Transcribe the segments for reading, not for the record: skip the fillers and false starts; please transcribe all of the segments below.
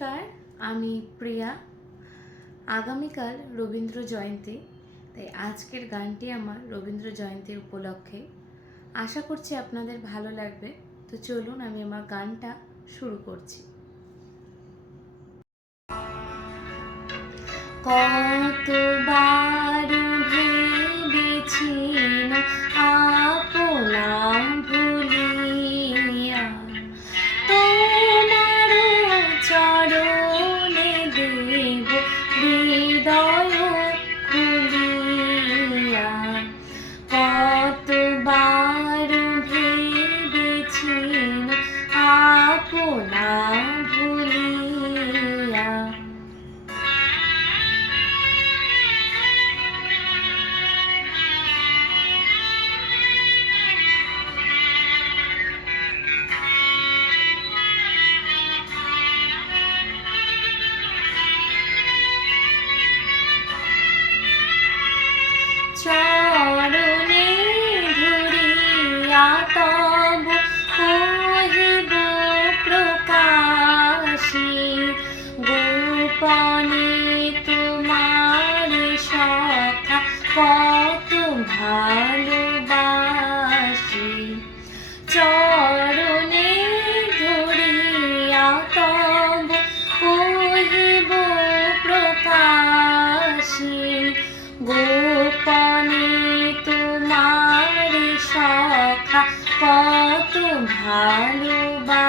নমস্কার, আমি প্রিয়া। আগামীকাল রবীন্দ্র জয়ন্তী, তাই আজকের গানটি আমার রবীন্দ্র জয়ন্তীর উপলক্ষে। আশা করছি আপনাদের ভালো লাগবে। তো চলুন আমি আমার গানটা শুরু করছি। কতবার ভেবেছি আপনা ভুলিয়া তোমার চরণে দেব হৃদয় খুলিয়া। কতবার ভেবেছি আপনা ভুলিয়া। চরণে ধরিয়া তব কহিব প্রকাশী, গোপনে তোমার সখা কত ভালোবাসি। চরণে ধরিয়া তব কহিব প্রকাশী, গোপনে তোমার সখা কত ভালোবাসি।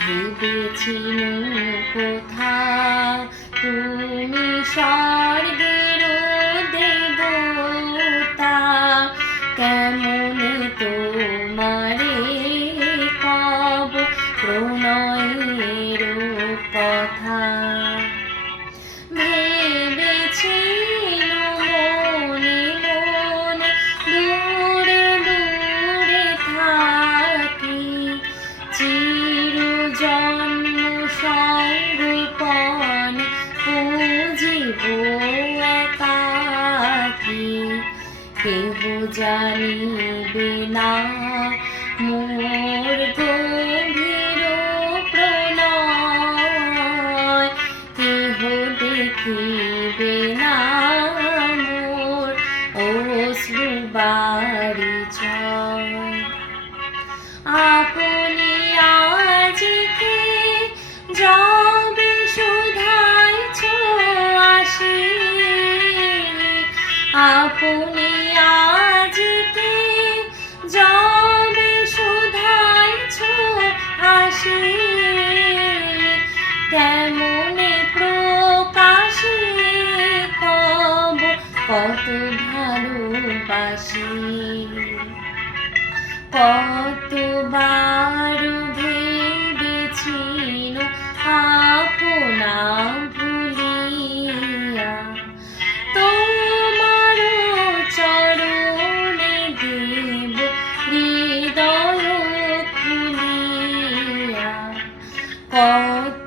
ভেবেছি কোথা তুমি স্বর্গের দেবতা, কেমনে তোমারে কব প্রণয়ের কথা। ভেবেছি মনে মনে দূরে দূরে থাকি, চিরজন্ম সংগোপনে পুজিব একাকী। কেহ জানিবে না মোর গভীর প্রণয়, কেহ দেখিবে না মোর অশ্রুবারি ছয়। আপনি আজকে যাবে শুধাইছ আসি, আপনি আজকে যাবে শুধাইছ আসি, কেমনে প্রকাশে কব কত ভালোবাসি। কতবার ভেবেছি আপনা ভুলিয়া, তোমার চরণে দেব হৃদয় খুলিয়া। কত